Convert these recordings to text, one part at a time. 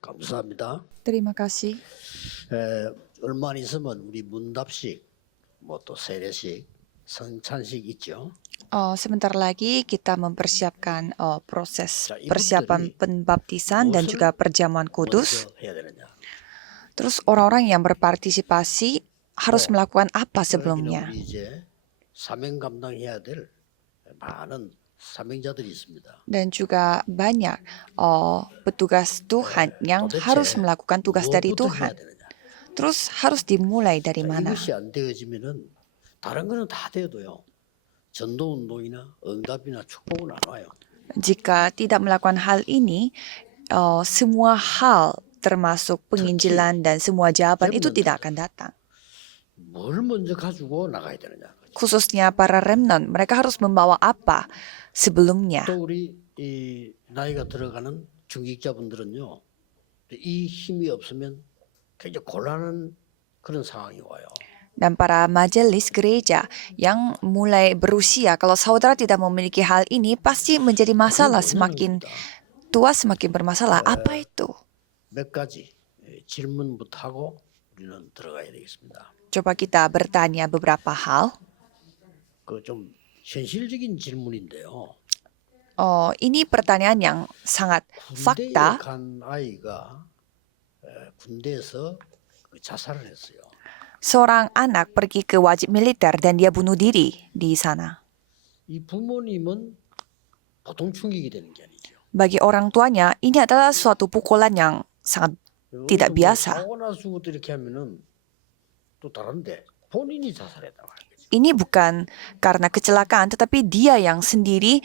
감사합니다. Terima kasih. 얼마 안 있으면 우리 문답식, 뭐 또 세례식, 성찬식 있죠. Sebentar lagi kita mempersiapkan proses 자, persiapan 이분들이 pembaptisan dan juga 무엇을 perjamuan kudus. 먼저 해야 되느냐. Terus orang-orang yang berpartisipasi harus 또 melakukan apa 여기는 sebelumnya? 우리 이제 사명 감당해야 될 많은 사명자들이 있습니다. Dan juga banyak petugas Tuhan yang harus 도대체 melakukan tugas dari 무엇부터 해야 Tuhan. 되느냐. Terus harus dimulai dari 자, mana? 이것이 안 되어지면은 다른 거는 다 돼도요. 전도 운동이나 응답이나 축복은 안 와요. Jika tidak melakukan hal ini, semua hal termasuk penginjilan dan semua jawaban itu tidak akan datang. 뭘 먼저 가지고 나가야 되느냐. Khususnya para remnant, mereka harus membawa apa sebelumnya. 또 우리 이 나이가 들어가는 중직자분들은요, 이 힘이 없으면 굉장히 곤란한 그런 상황이 와요. Dan para majelis gereja yang mulai berusia, kalau saudara tidak memiliki hal ini, pasti menjadi masalah. Semakin tua, semakin bermasalah. Apa itu? 몇 가지 질문부터 하고 우리는 들어가야 되겠습니다. Coba kita bertanya beberapa hal. 그 좀 현실적인 질문인데요. Ini pertanyaan yang sangat 군대에 fakta. 간 아이가 군대에서 자살을 했어요. Seorang anak pergi ke wajib militer dan dia bunuh diri di sana. 이 부모님은 보통 충격이 되는 게 아니죠. Bagi orang tuanya, ini adalah suatu pukulan yang sangat tidak biasa. 사고 나서 이렇게 하면은 또 다른데 본인이 자살했다고 하는 거죠. Ini bukan karena kecelakaan, tetapi dia yang sendiri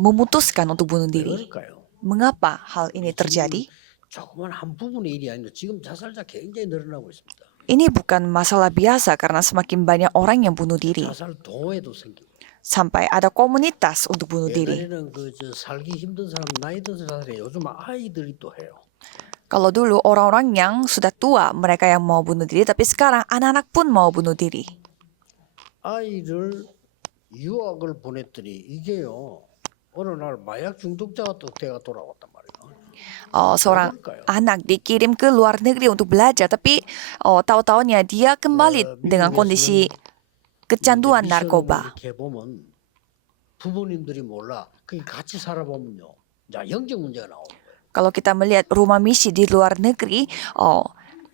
memutuskan untuk bunuh 왜 diri. 그럴까요? Mengapa hal ini terjadi? 조그만 한 부분의 일이 아니라 지금 자살자 굉장히 늘어나고 있습니다. Ini bukan masalah biasa karena semakin banyak orang yang bunuh diri. 자살 동호회도 생기고. Sampai ada komunitas untuk bunuh diri. 옛날에는 살기 힘든 사람, 나이 든 사람이 요즘 아이들이 또 해요. Kalau dulu orang-orang yang sudah tua, mereka yang mau bunuh diri, tapi sekarang anak-anak pun mau bunuh diri. 아이를 유학을 보냈더니 이게요. 어느 날 마약 중독자가 또 돼가 돌아왔단 말이에요. Seorang anak dikirim ke luar negeri untuk belajar, tapi tahu-taunya dia kembali dengan kondisi kecanduan narkoba. 이렇게 보면 부모님들이 몰라. 그 같이 살아보면요. 자, 영적 문제가 나오는 거예요. Kalau kita melihat rumah misi di luar negeri,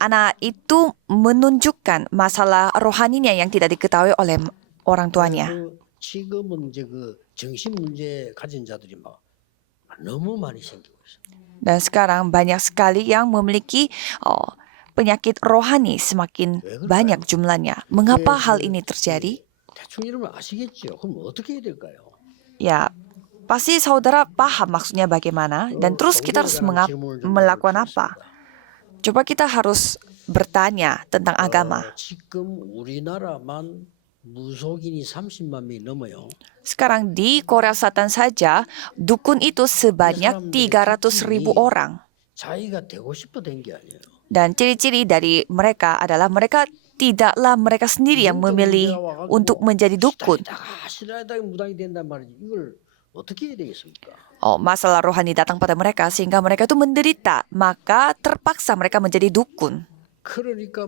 anak itu menunjukkan masalah rohaninya yang tidak diketahui oleh orang tuanya. 지금은 이제 정신 문제 가진 자들이 막 너무 많이 생기고 있어요. Dan sekarang banyak sekali yang memiliki penyakit rohani semakin banyak jumlahnya. Mengapa hal ini terjadi? 대충 이러면 아시겠죠? 그럼 어떻게 해야 될까요? Ya, pasti saudara paham maksudnya bagaimana. Dan terus kita harus melakukan apa? Coba kita harus bertanya tentang agama. 지금 우리나라만 무속인이 30만 명이 넘어요. Sekarang di Korea Selatan saja, dukun itu sebanyak 300.000 orang. 자기가 되고 싶어 된 게 아니에요. Dan ciri-ciri dari mereka adalah mereka tidaklah mereka sendiri yang memilih untuk menjadi dukun. 신라에다가 무당이 된단 말이지. 이걸 어떻게 해야 되겠습니까? Masalah rohani datang pada mereka sehingga mereka itu menderita. Maka terpaksa mereka menjadi dukun. 그러니까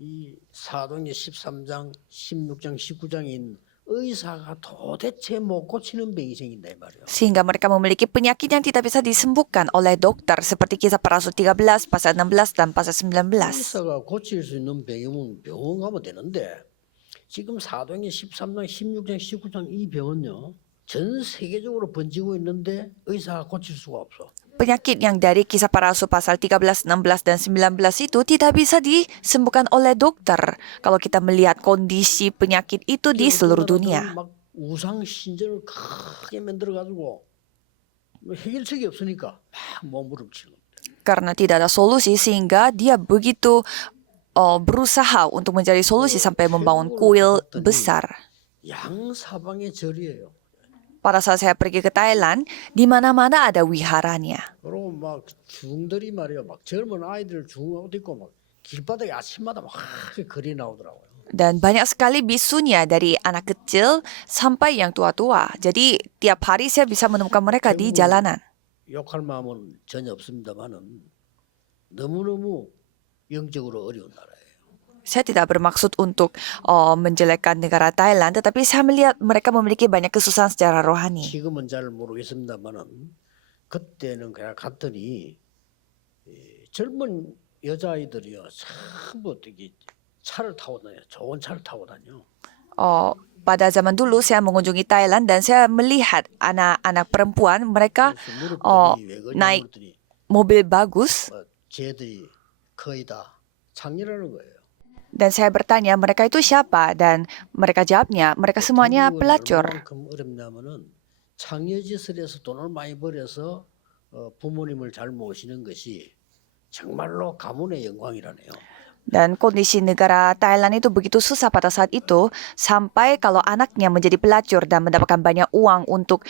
이 사도행전 13장, 16장, 19장인 의사가 도대체 못 고치는 병이 생긴다 이 말이에요. Sehingga mereka memiliki penyakit yang tidak bisa disembuhkan oleh dokter seperti kisah para rasul 13, pasal 16 dan pasal 19. 의사가 고칠 수 있는 병이면 병원 가면 되는데 지금 사도행전 13장, 16장, 19장 이 병은요. 전 세계적으로 번지고 있는데 의사가 고칠 수가 없어. Penyakit yang dari kisah para rasul pasal 13, 16, dan 19 itu tidak bisa disembuhkan oleh dokter. Kalau kita melihat kondisi penyakit itu di seluruh dunia. 막 우상 신전을 크게 만들어가지고 해결책이 없으니까 막 몸부림치는. Karena tidak ada solusi sehingga dia begitu berusaha untuk mencari solusi sampai membangun kuil besar. 양 사방에 절이에요. Pada saat saya pergi ke Thailand, di mana-mana ada wiharanya. 그리고 막 중들이 말이야, 막 젊은 아이들 중옷 입고 막 길바닥에 아침마다 막 글이 나오더라고요. Dan banyak sekali bisunya dari anak kecil sampai yang tua-tua. Jadi tiap hari saya bisa menemukan mereka di jalanan. 욕할 마음은 전혀 없습니다만은 너무너무 영적으로 어려운 나라예요. Saya tidak bermaksud untuk menjelekkan negara Thailand, tetapi saya melihat mereka memiliki banyak kesusahan secara rohani. 지금은 잘 모르겠습니다만은 그때는 그냥 갔더니 젊은 여자아이들이요 전부 어떻게 차를 타고 다녀, 좋은 차를 타고 다녀. Pada zaman dulu saya mengunjungi Thailand dan saya melihat anak-anak perempuan mereka 그래서 물어봤더니 왜 그러냐 naik 물었더니 mobil bagus. 쟤들이 거의 다 장녀라는 거예요. Dan saya bertanya mereka itu siapa, dan mereka jawabnya mereka semuanya 중국은 pelacur. 얼마만큼 어렵냐면은 장려짓을 해서 돈을 많이 벌여서 부모님을 잘 모시는 것이 정말로 가문의 영광이라네요. Dan kondisi negara Thailand itu begitu susah pada saat itu, sampai kalau anaknya menjadi pelacur dan mendapatkan banyak uang untuk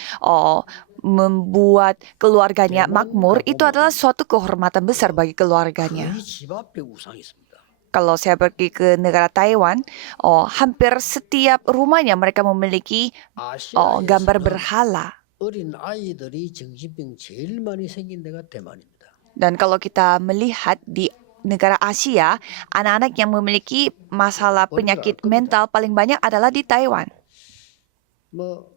membuat keluarganya makmur, itu adalah suatu kehormatan besar bagi keluarganya. 거의 집 앞에 우상이 있습니다. Kalau saya pergi ke negara Taiwan, hampir setiap rumahnya mereka memiliki gambar 아시아에서는 berhala. 어린 아이들이 정신병 제일 많이 생긴 데가 대만입니다. Dan kalau kita melihat di negara Asia, anak-anak yang memiliki masalah penyakit mental paling banyak adalah di Taiwan. 뭐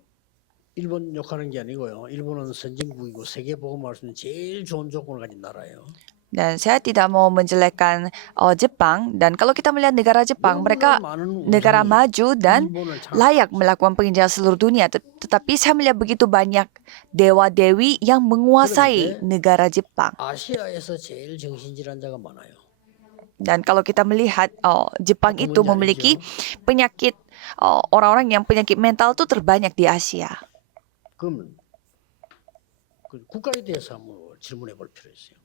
일본 욕하는 게 아니고요. 일본은 선진국이고 세계 복음할 수 있는 제일 좋은 조건을 가진 나라예요. Dan saya tidak mau menjelekkan Jepang. Dan kalau kita melihat negara Jepang, mereka negara maju dan layak melakukan penginjilan seluruh dunia. Tetapi saya melihat begitu banyak dewa-dewi yang menguasai negara Jepang. 아시아에서 제일 정신질환자가 많아요. Dan kalau kita melihat Jepang itu memiliki penyakit, orang-orang yang penyakit mental itu terbanyak di Asia. 그러면 그 국가에 대해서 한번 질문해 볼 필요 있어요.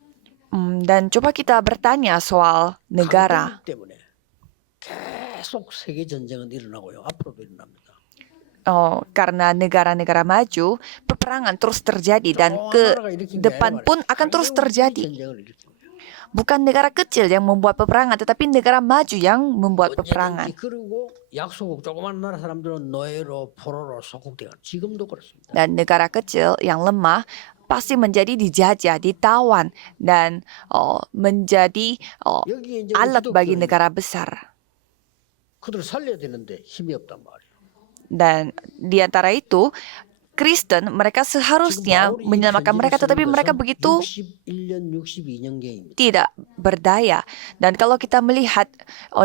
Dan coba kita bertanya soal negara. 강대국 때문에 계속 세계 전쟁은 일어나고요. 앞으로도 일어납니다. Karena negara-negara maju, peperangan terus terjadi dan ke depan pun akan terus terjadi. 전쟁을 일으킨 거예요. Bukan negara kecil yang membuat peperangan, tetapi negara maju yang membuat peperangan. 언제든지 그리고 약소국 조그만 나라 사람들은 노예로 포로로 소국돼가 지금도 그렇습니다. Dan negara kecil yang lemah pasti menjadi dijajah, ditawan, dan menjadi 여기 이제 alat bagi 기독교는 negara besar. 그들을 살려야 되는데 힘이 없단 말이에요. Dan di antara itu, Kristen mereka seharusnya menyelamatkan mereka, tetapi mereka begitu 61년, 62년경입니다. tidak berdaya. Dan kalau kita melihat,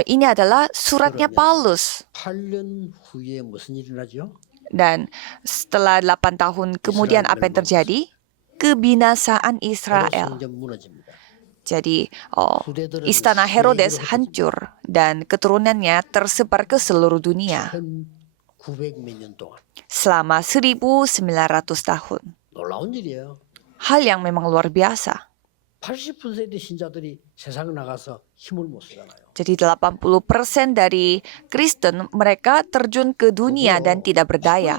ini adalah suratnya Paulus. 8년 후에 무슨 일이 나죠? Dan setelah 8 tahun kemudian apa yang terjadi? Kebinasaan Israel. 성전 무너집니다. Jadi istana Herodes hancur dan keturunannya tersebar ke seluruh dunia 1900몇 년 동안. selama 1900 tahun. 놀라운 일이에요. Hal yang memang luar biasa. 80% 신자들이 세상 나가서 힘을 못 쓰잖아요. Jadi 80% dari Kristen mereka terjun ke dunia dan tidak berdaya.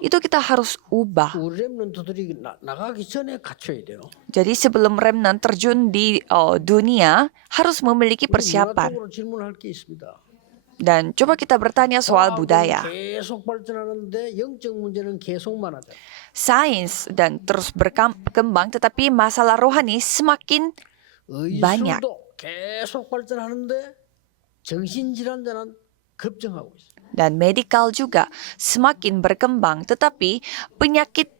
Itu kita harus ubah. 우리 렘넌트들이 나가기 전에 갖춰야 돼요. Jadi sebelum remnant terjun di dunia harus memiliki persiapan. 문화적으로 질문할 게 있습니다. Dan coba kita bertanya soal budaya. 계속 발전하는데 영적 문제는 계속 많아져. Sains dan terus berkembang, tetapi masalah rohani semakin banyak. 의술도 계속 발전하는데 정신질환자는 급증하고 있어요. Dan medikal juga semakin berkembang, tetapi penyakit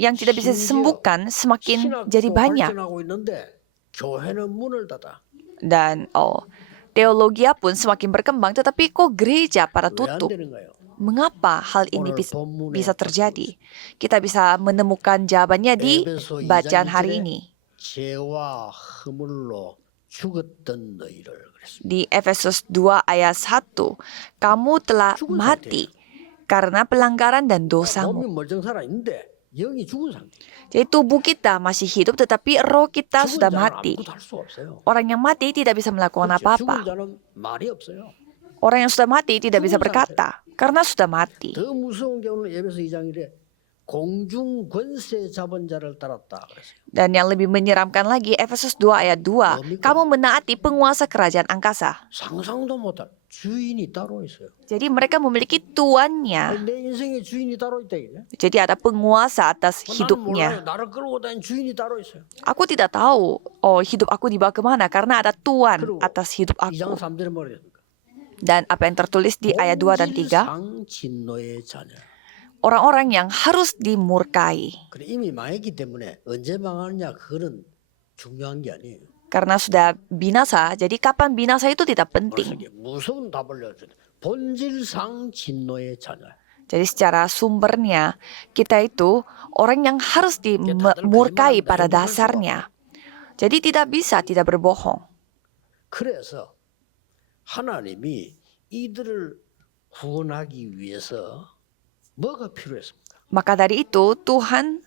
yang tidak bisa disembuhkan semakin jadi 신학도 banyak. 발전하고 있는데 교회는 문을 닫아. Dan teologi pun semakin berkembang, tetapi kok gereja pada 왜 안 tutup? 되는가요? Mengapa hal ini 오늘 본문에 bisa terjadi? Kita bisa menemukan jawabannya di 에베소 2장 bacaan hari 2절에 ini. 죄와 허물로 죽었던 너희를 그랬습니다. Di Efesus 2 ayat 1, kamu telah mati karena pelanggaran dan dosamu. 몸이 멀쩡살아 있는데 영이 죽은 상태. Jadi tubuh kita masih hidup, tetapi roh kita 죽은 sudah 자는 mati. 아무것도 할 수가 없어요. Orang yang mati tidak bisa melakukan 그렇죠. apa-apa. 죽은 자는 말이 없어요. Orang yang sudah mati tidak bisa berkata karena sudah mati. 더 무서운 게 오늘 에베소 2장 1에 공중 권세 잡은 자를 따랐다 그랬어요. Dan yang lebih menyeramkan lagi, Efesus 2 ayat 2, kamu menaati penguasa kerajaan angkasa. 상상도 못할 주인이 따로 있어요. Jadi mereka memiliki tuannya. 내 인생에 주인이 따로 있다 이게. Jadi ada penguasa atas 나는 몰라요. hidupnya. 나를 끌고 다니는 주인이 따로 있어요. Aku tidak tahu hidup aku dibawa kemana karena ada tuan atas hidup 2장 aku. 3절에 뭐라 했습니까? Dan apa yang tertulis di ayat 2 dan 3, 본질상 진노의 자녀. orang-orang yang harus dimurkai. 그래 이미 망했기 때문에 언제 망하느냐 그거는 중요한 게 아니에요. Karena sudah binasa, jadi kapan binasa itu tidak 그래서 penting. 이제 무서운 답을 내줬어요. 본질상 진노의 자녀. Jadi secara sumbernya, kita itu orang yang harus dimurkai pada dasarnya. Jadi tidak bisa tidak berbohong. 그래서 하나님이 이들을 구원하기 위해서 뭐가 필요했습니까? Maka dari itu Tuhan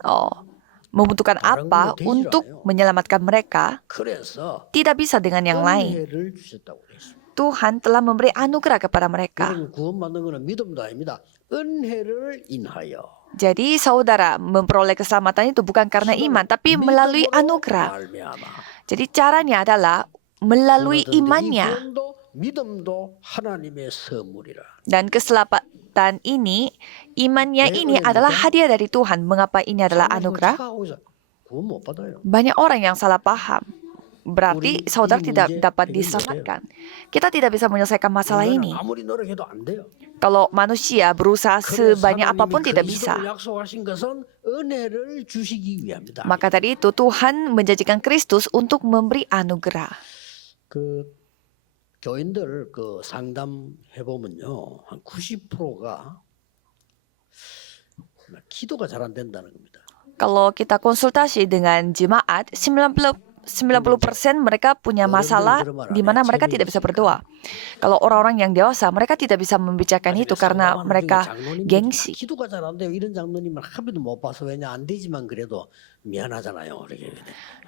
membutuhkan apa untuk menyelamatkan mereka. 그래서 Tidak bisa dengan yang lain. 은혜를 주셨다고 그랬습니다. Tuhan telah memberi anugerah kepada mereka. 여러분 구원받는 것은 믿음도 아닙니다. 은혜를 인하여. Jadi saudara memperoleh keselamatan itu bukan karena iman, tapi melalui anugerah. 말미암아. Jadi caranya adalah melalui 이 imannya. 구원도 믿음도 하나님의 선물이라. Dan keselamatan ini, imannya ini adalah hadiah dari Tuhan. Mengapa ini adalah anugerah? 구원 못 받아요. Banyak orang yang salah paham. Berarti saudara tidak dapat diselamatkan. Kita tidak bisa menyelesaikan masalah ini. 아무리 노력해도 안 돼요. Kalau manusia berusaha sebanyak apapun tidak bisa. 약속하신 것은 은혜를 주시기 위함이다. Maka dari itu Tuhan menjanjikan Kristus untuk memberi anugerah. 그 교인들 그 상담해 보면요. 한 90%가 기도가 잘 안 된다는 겁니다. Kalau kita konsultasi dengan jemaat, 90% mereka punya masalah di mana mereka tidak bisa berdoa. Kalau orang-orang yang dewasa, mereka tidak bisa membicarakan itu karena mereka gengsi. 기도가 잘 안 돼요. 이런 장로님을 한 번도 못 봐서 왜냐 안 되지만 그래도 미안하잖아요. 이렇게.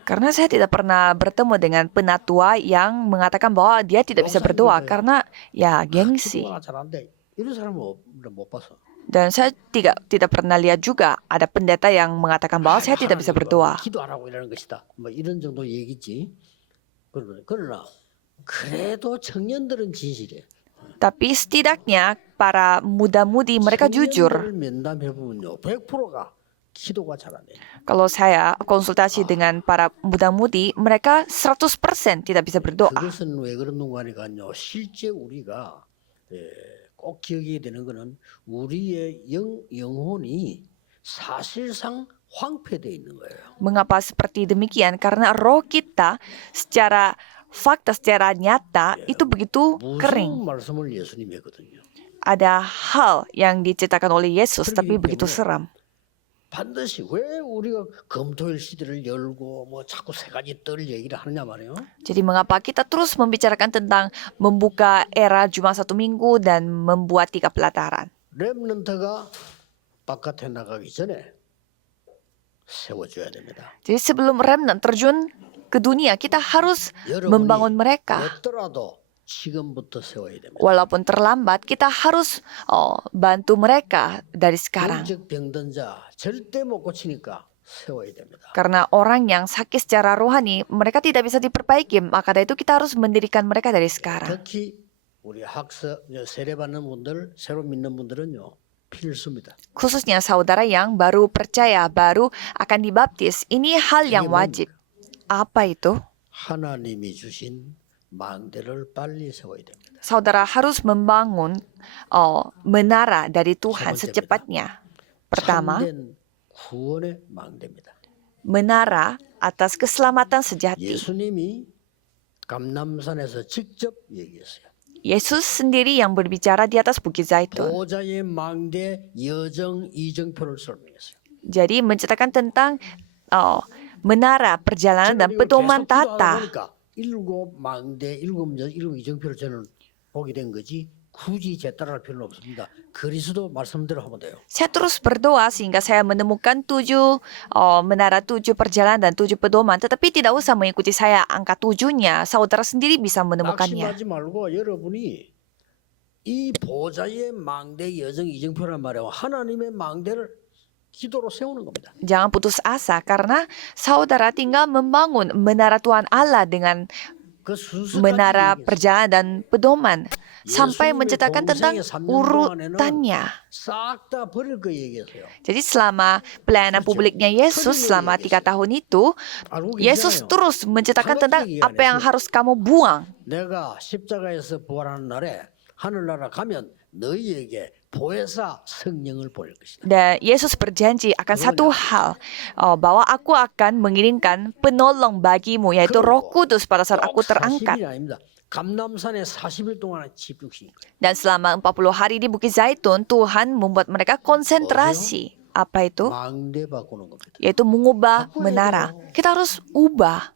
Karena saya tidak pernah bertemu dengan penatua yang mengatakan bahwa dia tidak bisa berdoa karena ya gengsi. 기도가 잘 안 돼. 이런 사람은 못 봤어. Dan saya tidak pernah lihat juga ada pendeta yang mengatakan bahwa saya tidak bisa berdoa. 기도하라고 이러는 것이다. 뭐 이런 정도 얘기지. 그러나 그래도 청년들은 진실해. Tapi setidaknya para muda-mudi mereka jujur. 면담해 보면요. 100%가 기도가 잘 안 돼. Kalau saya konsultasi dengan para muda-mudi, mereka 100% tidak bisa berdoa. 그것은 왜 그런 동안이간요. 실제 우리가 꼭 기억해야 되는 것은 우리의 영혼이 사실상 황폐되어 있는 거예요. Mengapa seperti demikian? Karena roh kita secara fakta, secara nyata itu begitu kering. 무슨 말씀을 예수님이 했거든요. Ada hal yang diceritakan oleh Yesus, tapi begitu seram. 반드시 왜 우리가 금토일 시대를 열고 뭐 자꾸 세 가지 뜰 얘기를 하느냐 말이에요. Jadi mengapa kita terus membicarakan tentang membuka era Jumat Satu Minggu dan membuat 3 pelataran? 렘넌트가 바깥에 나가기 전에 세워줘야 됩니다. Jadi sebelum remnant terjun ke dunia, kita harus membangun mereka. 늦더라도 지금부터 세워야 됩니다. Walaupun terlambat, kita harus bantu mereka dari sekarang. 영적 병든 자 절대 못 고치니까 세워야 됩니다. Karena orang yang sakit secara rohani, mereka tidak bisa diperbaiki. Maka dari itu kita harus mendirikan mereka dari sekarang. 특히 우리 세례받는 분들, 새로 믿는 분들은요 필수입니다. Khususnya saudara yang baru percaya, baru akan dibaptis. Ini hal yang wajib. Apa itu? 하나님이 주신 망대를 빨리 세워야 됩니다. Saudara harus membangun menara dari Tuhan secepatnya. Pertama, 참된 구원의 망대입니다. menara atas keselamatan sejati. 예수님이 감람산에서 직접 얘기했어요. Yesus sendiri yang berbicara di atas Bukit Zaitun. 보좌의 망대 여정 이정표를 설명했어요. Jadi menceritakan tentang menara perjalanan dan pedoman tata. 일곱 망대, 일곱 이정표를 저는 보게 된 거지. 굳이 제 따라할 필요는 없습니다. 그리스도 말씀대로 하면 돼요. Saya terus berdoa sehingga saya menemukan 7 menara, 7 perjalanan dan 7 pedoman. Tetapi tidak usah mengikuti saya angka 7-nya. Saudara sendiri bisa menemukannya. 낙심하지 말고 여러분이 이 보좌의 망대 여정 이정표란 말이에요. 하나님의 망대를 기도로 세우는 겁니다. Jangan putus asa karena saudara tinggal membangun menara Tuhan Allah dengan 그 수수까지 menara 얘기했어요. perjalanan dan pedoman. sampai menceritakan tentang urutannya. 싹 다 버릴 거 얘기했어요. Jadi selama pelayanan publiknya Yesus selama 3 tahun itu, 알고 Yesus 계시잖아요. terus menceritakan tentang apa yang harus kamu buang. 내가 십자가에서 부활하는 날에 하늘나라 가면 너희에게 보혜사 성령을 보낼 것이다. Dan Yesus berjanji akan satu hal, bahwa aku akan mengirimkan penolong bagimu, yaitu Roh Kudus pada saat aku terangkat. 40일이 아닙니다. 감남산에 40일 동안 집중시킨 거예요. Dan selama 40 hari di Bukit Zaitun, Tuhan membuat mereka konsentrasi. Apa itu? 망대 바꾸는 겁니다. Yaitu mengubah menara. Kita harus ubah.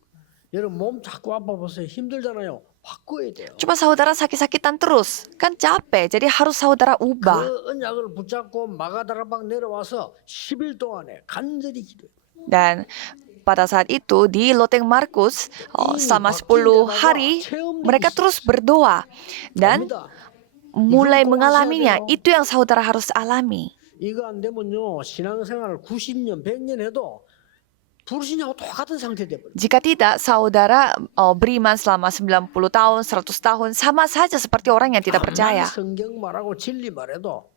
여러분 몸 자꾸 아파 보세요. 힘들잖아요. 바꿔야 돼요. Cuma saudara sakit-sakitan terus, kan capek. Jadi harus saudara ubah. 그 언약을 붙잡고 마가다라방 내려와서 10일 동안에 간절히 기도해요. Dan pada saat itu di Loteng Markus, selama 10 hari mereka terus berdoa. Dan mulai mengalaminya, itu yang saudara harus alami. 이거 안 되면요. 신앙생활 90년, 100년 해도 불신하고 똑같은 상태 돼버려요. Jika tidak, saudara beriman selama 90 tahun, 100 tahun, sama saja seperti orang yang tidak percaya. 성경 말하고 진리 말해도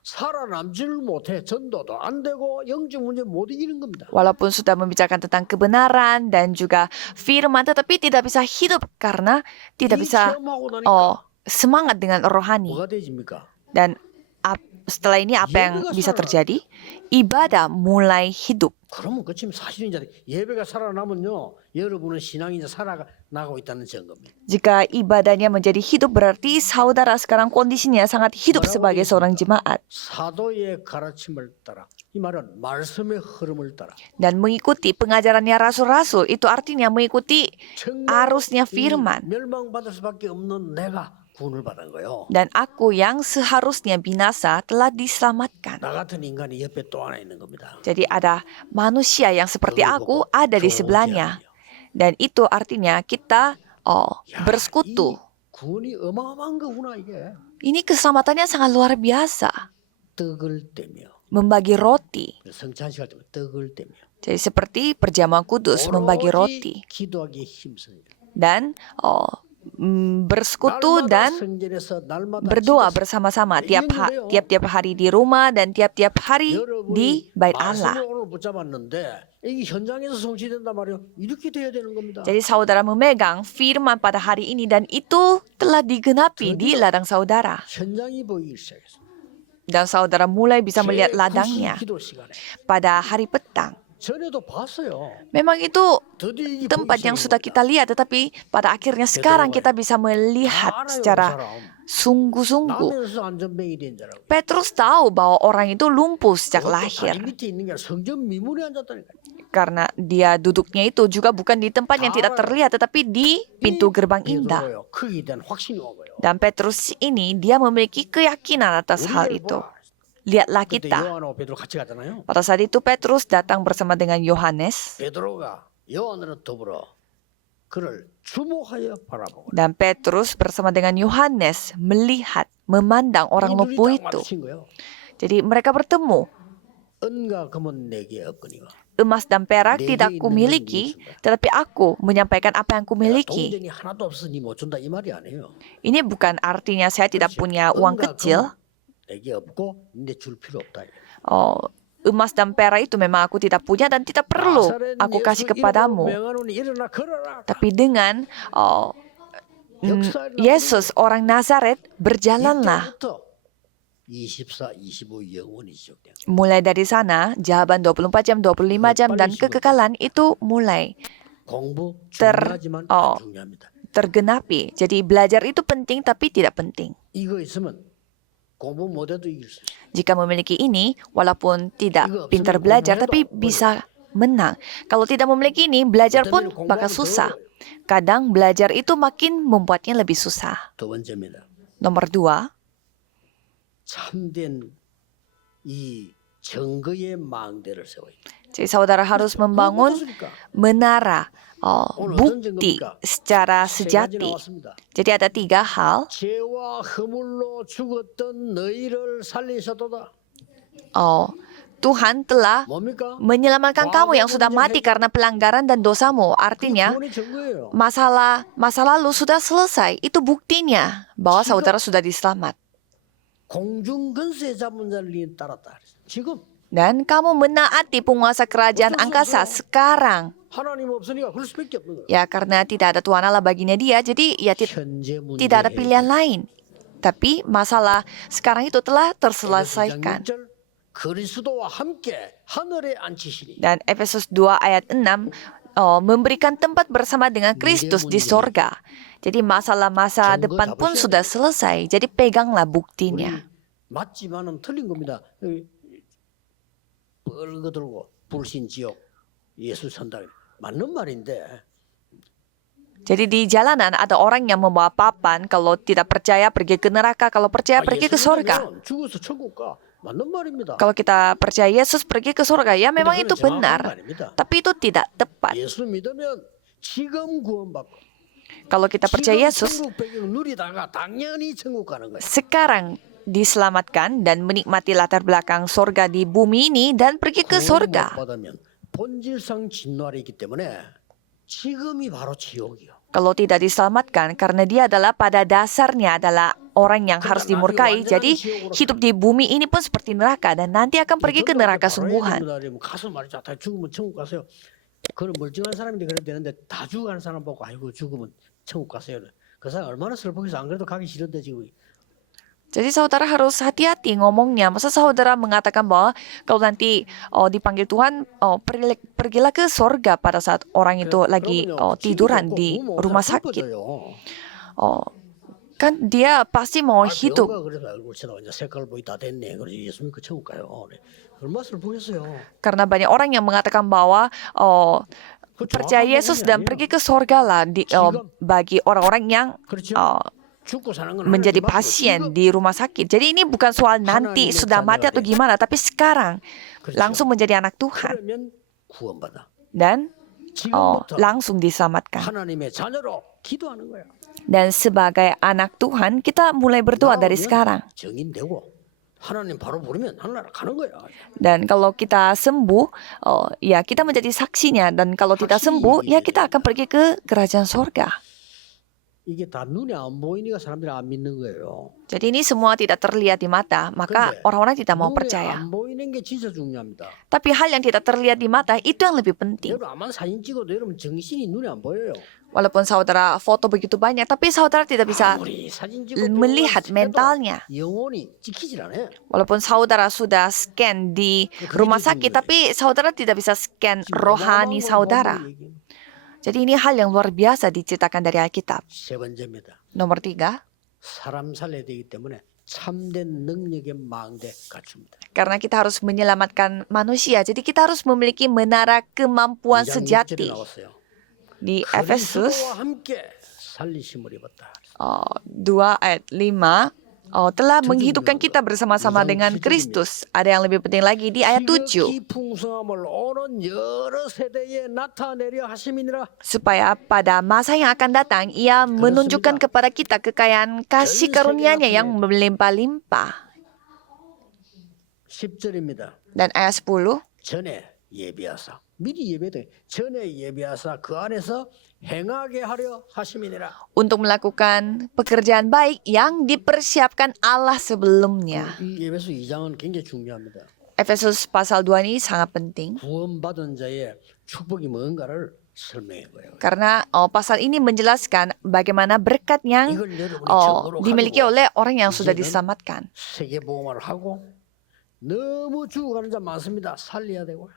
살아남지를 못해. 전도도 안 되고 영적 문제 못 이기는 겁니다. Walaupun sudah membicarakan tentang kebenaran dan juga firman, tetapi tidak bisa hidup karena tidak bisa 체험하고 나니까 semangat dengan rohani. 뭐가 되집니까? Dan setelah ini apa yang bisa terjadi? Ibadah mulai hidup. 그러면 그 지금 사실은 이제 예배가 살아나면요, 여러분은 신앙이 이제 살아나고 있다는 증거입니다. Jika ibadahnya menjadi hidup, berarti saudara sekarang kondisinya sangat hidup sebagai seorang jemaat. 사도의 가르침을 따라, 이 말은 말씀의 흐름을 따라. Dan mengikuti pengajarannya rasul-rasul, itu artinya mengikuti arusnya firman. 멸망받을 수밖에 없는 내가 구원을 받은 거요. Dan aku yang seharusnya binasa telah diselamatkan. 나 같은 인간이 옆에 또 하나 있는 겁니다. Jadi ada manusia yang seperti aku ada di sebelahnya. Dan itu artinya kita bersekutu. 구원이 어마어마한 거구나 이게. Ini keselamatannya sangat luar biasa. 떡을 떼며. Membagi roti. 성찬식 할 때면 떡을 떼며. Jadi seperti perjamuan kudus membagi roti. 기도하기에 힘씁니다. Dan bersekutu dan berdoa bersama-sama tiap-tiap hari di rumah dan tiap-tiap hari di Bait Allah. Jadi saudara memegang firman pada hari ini dan itu telah digenapi di ladang saudara. Dan saudara mulai bisa melihat ladangnya pada hari petang. Memang itu tempat yang sudah kita lihat, tetapi pada akhirnya sekarang kita bisa melihat secara sungguh-sungguh. Petrus tahu bahwa orang itu lumpuh sejak lahir. Karena dia duduknya itu juga bukan di tempat yang tidak terlihat, tetapi di pintu gerbang indah. Dan Petrus ini, dia memiliki keyakinan atas hal itu. Lihatlah kita. Pada saat itu Petrus datang bersama dengan Yohanes. Dan Petrus bersama dengan Yohanes melihat, memandang orang lumpuh itu. Jadi mereka bertemu. Emas dan perak tidak kumiliki, tetapi aku menyampaikan apa yang kumiliki. Ini bukan artinya saya tidak punya uang kecil. Emas dan perak itu memang aku tidak punya dan tidak perlu aku kasih kepadamu. Tapi dengan Yesus orang Nazaret, berjalanlah. Mulai dari sana, jawaban 24 jam, 25 jam, dan kekekalan itu mulai tergenapi. Jadi belajar itu penting tapi tidak penting. Jika memiliki ini, walaupun tidak pintar belajar, tapi bisa menang. Kalau tidak memiliki ini, belajar pun bakal susah. Kadang belajar itu makin membuatnya lebih susah. Nomor 2, jadi saudara harus membangun menara bukti secara sejati. Jadi ada 3 hal. Tuhan telah 뭡니까? menyelamatkan kamu yang sudah mati karena pelanggaran dan dosamu. Artinya, 구원의 증거예요. masa lalu sudah selesai. Itu buktinya bahwa saudara sudah diselamat. 공중 근세 잡은 자를 따랐다. 지금 Dan kamu menaati penguasa kerajaan angkasa sekarang. 하나님 없으니까 그럴 수밖에 없는 거예요. Ya karena tidak ada Tuhan Allah baginya dia, jadi ya 현재 문제 tidak ada pilihan lain. Tapi masalah sekarang itu telah terselesaikan. 그리스도와 함께 하늘에 앉히시니. Dan Efesus 2 ayat 6 memberikan tempat bersama dengan Kristus di sorga. Jadi masalah masa depan pun sudah selesai. Jadi peganglah buktinya. 맞지만은 틀린 겁니다. 뻘거들고 불신 지옥 예수 산다. 맞는 말인데. Jadi di jalanan ada orang yang membawa papan, kalau tidak percaya pergi ke neraka, kalau percaya pergi ke sorga. 죽어서 천국 가. 맞는 말입니다. Kalau kita percaya Yesus pergi ke surga, ya memang itu benar. Tapi itu tidak tepat. 예수 믿으면 지금 구원받고 Kalau kita percaya Yesus, 천국 배경 누리다가 당연히 천국 가는 거예요. sekarang diselamatkan dan menikmati latar belakang surga di bumi ini dan pergi ke surga. 받으면 본질상 진노하리기 때문에 지금이 바로 지옥이요. Kalau tidak diselamatkan, karena dia adalah pada dasarnya adalah orang yang harus dimurkai, jadi hidup di bumi ini pun seperti neraka dan nanti akan pergi ke neraka sungguhan. 가서 말이죠. 다 죽으면 천국 가세요. 그런 멀쩡한 사람인데 그래도 되는데 다 죽어가는 사람 보고 아이고 죽으면 천국 가세요. 그 사람 얼마나 슬프겠어. 안 그래도 가기 싫은데 지금. Jadi saudara harus hati-hati ngomongnya. Masa saudara mengatakan bahwa kalau nanti dipanggil Tuhan, pergilah ke sorga pada saat orang itu lagi tiduran di rumah sakit. Kan dia pasti mau hidup. 그래서 얼굴 쳐다봐 이제 색깔 보이 다 됐네. 그래서 예수 믿고 천국 가요. 얼마나 슬프겠어요. Karena banyak orang yang mengatakan bahwa percaya Yesus dan pergi ke sorga lah bagi orang-orang yang 죽고 사는 건 menjadi 하나님 앞으로 pasien 지금 di rumah sakit. Jadi ini bukan soal nanti sudah mati atau gimana, tapi sekarang langsung menjadi anak Tuhan 그러면 구원받아. dan 지금부터 langsung diselamatkan. 하나님의 자녀로 기도하는 거야. Dan sebagai anak Tuhan kita mulai berdoa dari sekarang. 정인되고 하나님 바로 부르면 하늘나라 가는 거야. Dan kalau kita sembuh, ya kita menjadi saksinya. Dan kalau tidak sembuh, ya kita akan pergi ke kerajaan sorga. 이게 다 눈에 안 보이니까 사람들이 안 믿는 거예요. Jadi ini semua tidak terlihat di mata, maka orang-orang tidak mau 눈에 percaya. 안 보이는 게 진짜 중요합니다. Tapi hal yang tidak terlihat di mata itu yang lebih penting. 여러분 아마 사진 찍어도 여러분 정신이 눈에 안 보여요. Walaupun saudara foto begitu banyak, tapi saudara tidak bisa 아무리 사진 찍고 melihat mentalnya. 영혼이 찍히질 않아요. Walaupun saudara sudah scan di rumah sakit, tapi saudara tidak bisa scan rohani saudara. Jadi ini hal yang luar biasa diceritakan dari Alkitab. 세 번째입니다. Nomor 3, 사람 살려야 되기 때문에 참된 능력의 망대 갖춥니다. karena kita harus menyelamatkan manusia, jadi kita harus memiliki menara kemampuan 2장 6절에 sejati. 나왔어요. Di Efesus 그리스도와 함께 살리심을 입었다. 2 ayat 5, telah menghidupkan kita bersama-sama dengan Kristus. Ada yang lebih penting lagi di ayat 7. 지극히 풍성함을 오는 여러 세대에 나타내려 하심이니라. Supaya pada masa yang akan datang, ia menunjukkan kepada kita kekayaan kasih karunia-Nya yang melimpah-limpah. 10절입니다. Dan ayat 10, 전에 예비하사 미리 예배돼. 전에 예비하사 그 안에서 행하게 하려 하심이니라. untuk melakukan pekerjaan baik yang dipersiapkan Allah sebelumnya. 이 예배서 2장은 굉장히 중요합니다. Efesus pasal 2 ini sangat penting. 구원받은 자의 축복이 뭔가를 설명해 보여요. Karena pasal ini menjelaskan bagaimana berkat yang 이걸 여러분이 적으로 dimiliki 가지고 oleh orang yang sudah 이제는 diselamatkan. 세계복음을 하고 너무 죽어가는 자 많습니다. 살려야 되고.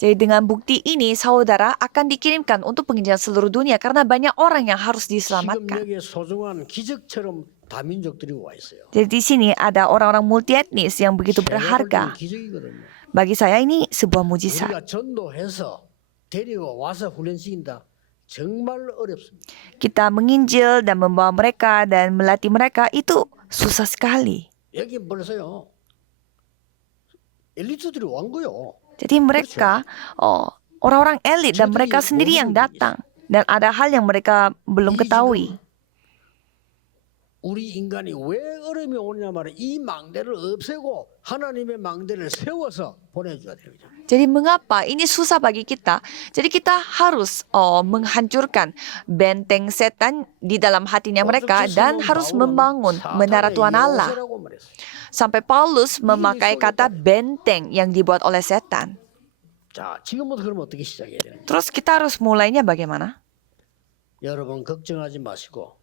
Jadi dengan bukti ini saudara akan dikirimkan untuk penginjilan seluruh dunia karena banyak orang yang harus 지금 diselamatkan. 여기에 소중한 기적처럼 다민족들이 와 있어요. Jadi di sini ada orang-orang multietnis yang begitu berharga. 기적이거든요. Bagi saya ini sebuah mujizat. 우리가 전도해서 데리고 와서 훈련시킨다. 정말 어렵습니다. Kita menginjil dan membawa mereka dan melatih mereka itu susah sekali. 여기 벌써요. 엘리트들이 온 거요. Jadi mereka orang-orang elit dan mereka 저들이 sendiri yang 모르는 게 있어요. datang. Dan ada hal yang mereka belum ketahui. 이 지금 우리 인간이 왜 어려움이 오냐 말이야. 이 망대를 없애고 하나님의 망대를 세워서 보내줘야 돼요. 그죠? Jadi mengapa ini susah bagi kita? Jadi kita harus menghancurkan benteng setan di dalam hatinya mereka dan harus membangun menara Tuhan Allah. 요새라고 말했어요. Sampai Paulus memakai kata benteng yang dibuat oleh setan. 자, 지금부터 그럼 어떻게 시작해야 되는 거예요? Terus kita harus mulainya bagaimana? 여러분 걱정하지 마시고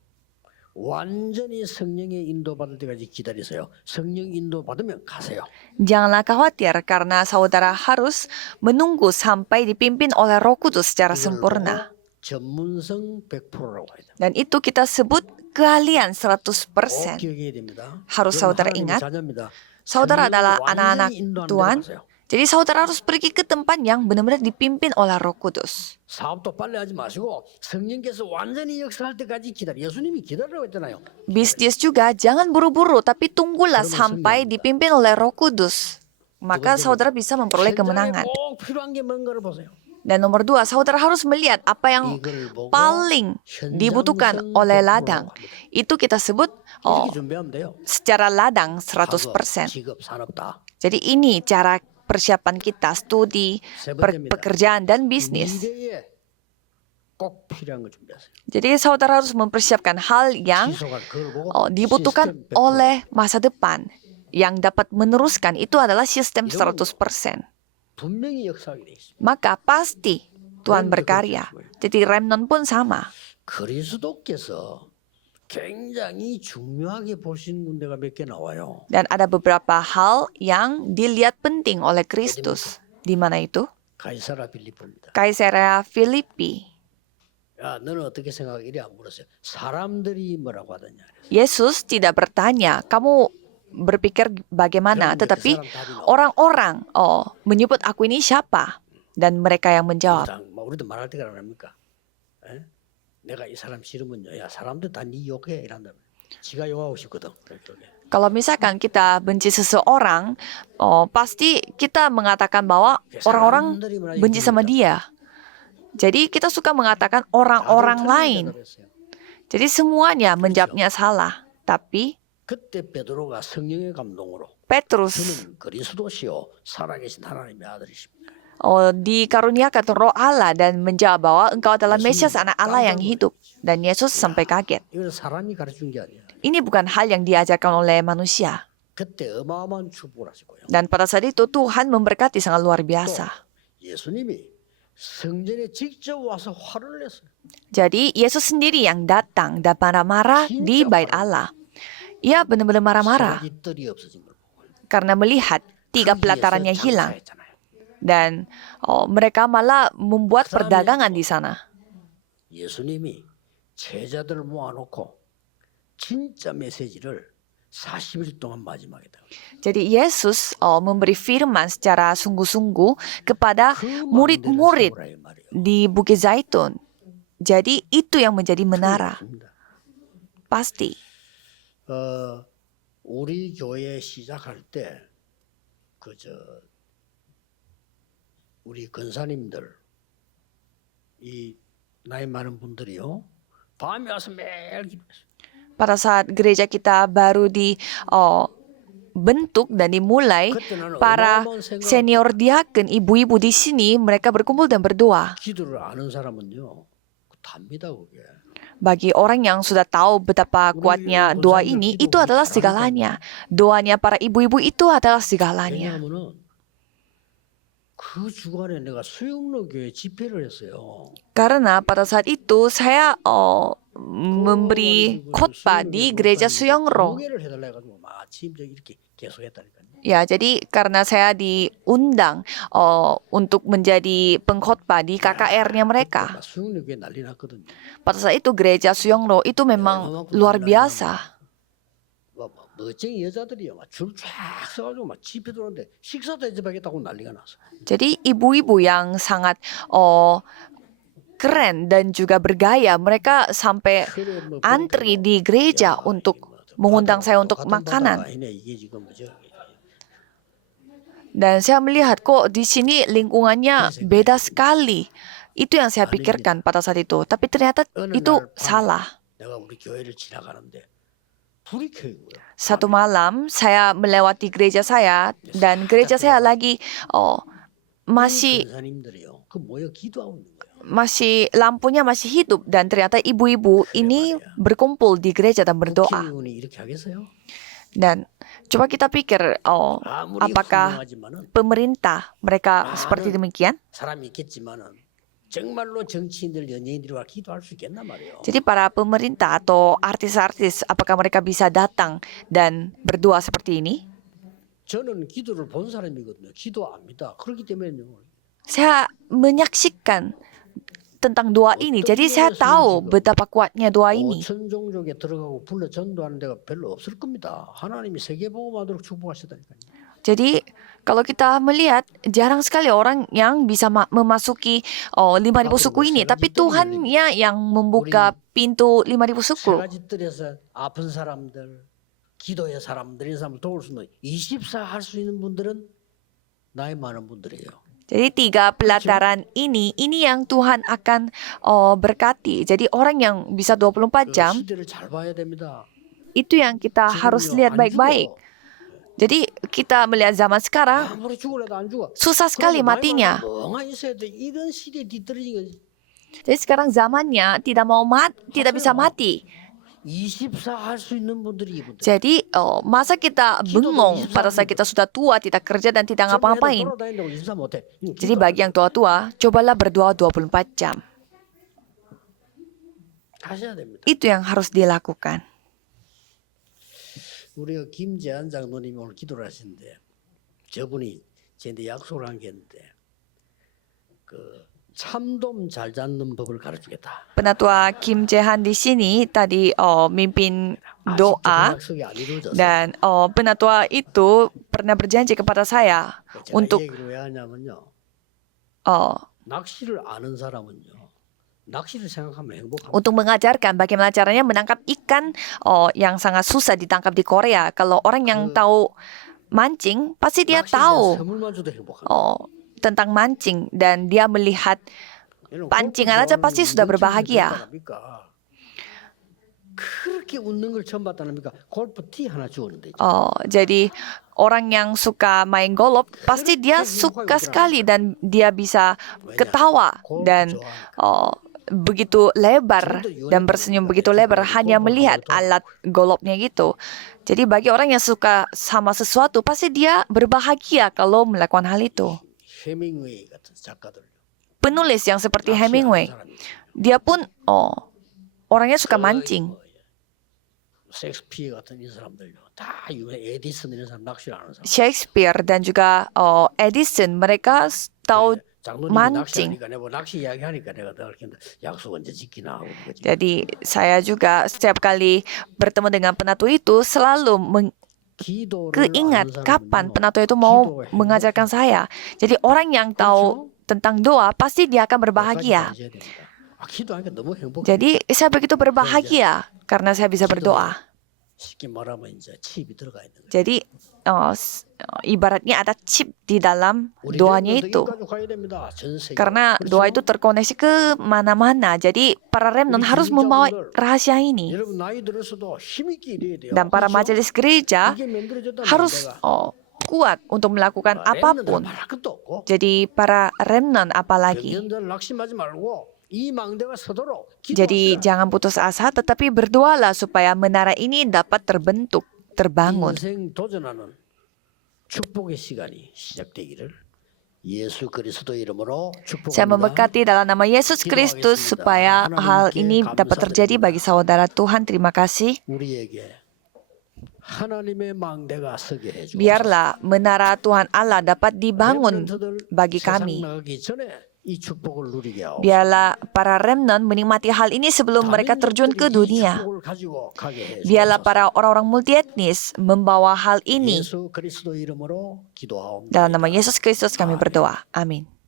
완전히 성령의 인도받을 때까지 기다리세요. 성령 인도 받으면 가세요. Janganlah khawatir karena saudara harus menunggu sampai dipimpin oleh Roh Kudus secara sempurna. 전문성 100%라고 해야 돼요. Dan itu kita sebut keahlian 꼭 100%. 기억해야 됩니다. Harus 여러분 saudara 하나님의 ingat, 자녀입니다. Saudara 성령을 adalah 완전히 anak-anak 인도하는 Tuhan. 데로 가세요. Jadi saudara harus pergi ke tempat yang benar-benar dipimpin oleh Roh Kudus. 사업도 빨리 하지 마시고 성령께서 완전히 역사할 때까지 기다려. 예수님이 기다리라고 했잖아요. Bisnis juga jangan buru-buru, tapi tunggulah sampai dipimpin oleh Roh Kudus. Maka saudara bisa memperoleh 현장에 kemenangan. 꼭 필요한 게 뭔가를 보세요. Dan nomor 2, saudara harus melihat apa yang 이걸 보고 paling dibutuhkan oleh ladang. Itu kita sebut 이렇게 준비하면 돼요. secara ladang 학업, 100%. 직업, 산업 다. Jadi ini cara persiapan kita, studi, 세 번째입니다. pekerjaan, dan bisnis. 미래에 꼭 필요한 거 준비하세요. Jadi saudara harus mempersiapkan hal yang 지속할 그걸 보고 dibutuhkan 시스템 100%. oleh masa depan. Yang dapat meneruskan itu adalah sistem 100%. 분명히 역사하게 돼 있습니다. Maka pasti Tuhan berkarya. Jadi remnant pun sama. 그리스도께서 굉장히 중요하게 보신 군데가 몇 개 나와요. Dan ada beberapa hal yang dilihat penting oleh Kristus. Di mana itu? 가이사라 빌립보입니다. Kaisarea Filipi. 야, 너는 어떻게 생각해? 이래 안 물었어요. 사람들이 뭐라고 하더냐. Yesus tidak bertanya, kamu berpikir bagaimana, tetapi orang-orang menyebut aku ini siapa? Dan mereka yang menjawab. 우리도 말할 때가 안 합니까? 에? 내가 이 사람 싫으면요. 야, 사람들 다 네 욕해 이란다. 지가 욕하고 싶거든. 그렇게. Kalau misalkan kita benci seseorang, pasti kita mengatakan bahwa orang-orang benci sama dia. Jadi kita suka mengatakan orang-orang lain. Jadi semuanya menjawabnya salah. Tapi 그때 베드로가 성령의 감동으로 Petrus 저는 그리스도시요 살아계신 하나님의 아들이십니다. dikaruniakan roh Allah dan menjawab bahwa engkau adalah Mesias anak Allah yang hidup. Dan Yesus sampai kaget. 이건 사람이 가르친 게 아니야. Ini bukan hal yang diajarkan oleh manusia. 그때 어마어마한 축복을 하시고요. Dan pada saat itu Tuhan memberkati sangat luar biasa. 예수님이 성전에 직접 와서 화를 냈어요. Jadi Yesus sendiri yang datang dan marah-marah di bait Allah. Ia benar-benar marah-marah 소고기 뜰이 없어진 걸 보고 karena melihat 3 pelatarannya hilang. 장사했잖아요. Dan mereka malah membuat perdagangan di sana. 예수님이 제자들을 모아놓고 진짜 메시지를 40일 동안 마지막에 다. Jadi Yesus memberi firman secara sungguh-sungguh kepada murid-murid di Bukit Zaitun. Jadi itu yang menjadi menara. Pasti. 우리 교회 시작할 때 우리 권사님들 이 나이 많은 분들이요 밤에 와서 매일 기도했어요. Pada saat gereja kita baru dibentuk dan dimulai, para senior diaken, ibu-ibu di sini, mereka berkumpul dan berdoa. 기도를 아는 사람은요 답니다 그게. Bagi orang yang sudah tahu betapa kuatnya doa ini, itu adalah segalanya. Doanya para ibu-ibu itu adalah segalanya. 왜냐하면은 그 주간에 내가 수영로 교회 집회를 했어요. Karena pada saat itu saya memberi khotbah di gereja Suyongro. 공예를 해달라 해가지고 마침 이렇게 계속 했다니까요. Ya, jadi karena saya diundang untuk menjadi pengkhotbah di KKR-nya mereka. 수영로 교회 난리 났거든요. Pada saat itu gereja Suyongro itu memang luar biasa. 멋쟁이 여자들이요 줄쫙 서가지고 막 집회 들어오는데 식사 대접하겠다고 난리가 났어. Jadi ibu-ibu yang sangat keren dan juga bergaya, mereka sampai antri di gereja untuk mengundang saya untuk makanan. Dan saya melihat kok di sini lingkungannya beda sekali. Itu yang saya pikirkan pada saat itu. Tapi ternyata itu salah. 내가 우리 교회를 지나가는데 불이 켜고요. Satu malam saya melewati gereja saya dan gereja saya lagi masih 권사님들이요. 그 모여 기도하고 있는 거예요. lampunya masih hidup dan ternyata ibu-ibu ini berkumpul di gereja dan berdoa. 국회의원이 이렇게 하겠어요? Dan coba kita pikir, 아무리 apakah 훌륭하지만은 pemerintah mereka seperti demikian? 사람이 있겠지만은 정말로 정치인들 연예인들이 와 기도할 수 있겠나 말이에요. Jadi para pemerintah atau artis-artis, apakah mereka bisa datang dan berdoa seperti ini? 저는 기도를 본 사람이거든요. 기도합니다. 그렇기 때문에요. Saya menyaksikan tentang doa ini, jadi saya tahu betapa kuatnya doa ini. 천종족에 들어가고 불러 전도하는 데가 별로 없을 겁니다. 하나님이 세계복음하도록 축복하시다니까요. Jadi kalau kita melihat jarang sekali orang yang bisa memasuki 5.000 suku ini, tapi Tuhannya yang membuka pintu 5.000 suku. 세가지들에서 아픈 사람들, 기도의 사람들, 이런 사람을 도울 수 있는 24 할 수 있는 분들은 나이 많은 분들이에요. Jadi 3 pelataran ini yang Tuhan akan berkati. Jadi orang yang bisa 24 jam, 시대를 잘 봐야 됩니다. itu yang kita harus lihat baik-baik. Jadi kita melihat zaman sekarang, 아무리 죽으려도 안 죽어. susah sekali matinya. 멍하니 있어야 돼. 이런 시대에 뒤떨어진 거지. Jadi sekarang zamannya tidak bisa mati. 24 할 수 있는 분들이 이분들. Jadi masa kita bengong pada saat kita sudah tua, tidak kerja dan tidak ngapa-ngapain. 돌아다닌다고 24 못해. Jadi bagi yang tua-tua, cobalah berdoa 24 jam. 하셔야 됩니다. Itu yang harus dilakukan. 우리가 김재한 장로님이 오늘 기도를 하시는데 저분이 저한테 약속을 한 게 있는데 그 참돔 잘 잡는 법을 가르치겠다. Penatua Kim Jae-han di sini tadi mimpin 아직도 그 doa 약속이 안 이루어졌어요. dan penatua itu pernah berjanji kepada saya 제가 untuk 이 얘기를 왜 하냐면요. uh, 낚시를 아는 사람은요. 낚시를 생각하면 행복합니다. untuk mengajarkan bagaimana caranya menangkap ikan yang sangat susah ditangkap di Korea. Kalau orang yang tahu mancing, pasti dia 낚시에 대한 tahu 선물만 줘도 행복합니다. tentang mancing dan dia melihat pancingan aja pasti sudah berbahagia. 그렇게 웃는 걸 처음 봤다니까 골프 티 하나 주었는데 Jadi orang yang suka main golf pasti dia suka sekali dan dia bisa ketawa dan begitu lebar dan bersenyum begitu lebar hanya melihat alat golfnya gitu. Jadi bagi orang yang suka sama sesuatu pasti dia berbahagia kalau melakukan hal itu. 해밍웨이 같은 작가들 Penulis yang seperti Hemingway, dia pun orangnya suka mancing. 셰익스피어 같은 이 사람들요 다 유명 에디슨 이런 사람 낚시를 아는 사람. Shakespeare dan juga Edison, mereka tahu 장로님이 mancing. 낚시하니까 내가 낚시 이야기하니까 내가 그렇게 약속 언제 지키나 하고 그러지. Jadi saya juga setiap kali bertemu dengan penatua itu selalu 기도를 keingat 아는 kapan 사람은요, penatua itu mau 기도가 mengajarkan saya. Jadi orang yang tahu tentang doa pasti dia akan 행복까지 berbahagia. 가져야 됩니다. 기도하니까 너무 행복해. Jadi saya begitu berbahagia karena saya bisa berdoa. 쉽게 말하면 이제 칩이 들어가 있는 거예요. Jadi ibaratnya ada chip di dalam 우리 doanya 렘넌트 itu. 여기까지 가야 됩니다. 전 세계. Karena doa itu terkoneksi ke mana-mana. Jadi para remnant harus membawa rahasia ini. 여러분 나이 들어서도 힘있게 일해야 돼요. Dan para 그렇죠? majelis gereja 이게 만들어졌다는 harus 내가. kuat untuk melakukan apapun. 말할 것도 없고 Jadi para remnant apalagi. 경전들 낙심하지 말고 이 망대가 서도록 Jadi 기도하시라. jangan putus asa tetapi berdoalah supaya menara ini dapat terbentuk, terbangun. 인생 도전하는 축복의 시간이 시작되기를 예수 그리스도 이름으로 Saya 축복합니다. memberkati dalam nama Yesus Kristus supaya hal ini dapat terjadi bagi saudara Tuhan. Terima kasih. 우리에게 하나님의 망대가 서게 해주옵소서. Biarlah menara Tuhan Allah dapat dibangun 렘넌트들 bagi 세상 kami. 나가기 전에 이 축복을 누리게 하옵소서. Biarlah para remnant menikmati hal ini sebelum mereka terjun ke 다민족들이 이 dunia. 축복을 가지고 가게 Biarlah 해주옵소서. para orang-orang multietnis membawa hal ini. 예수 그리스도 이름으로 기도하옵니다. Dalam nama Yesus Kristus kami berdoa. Amin.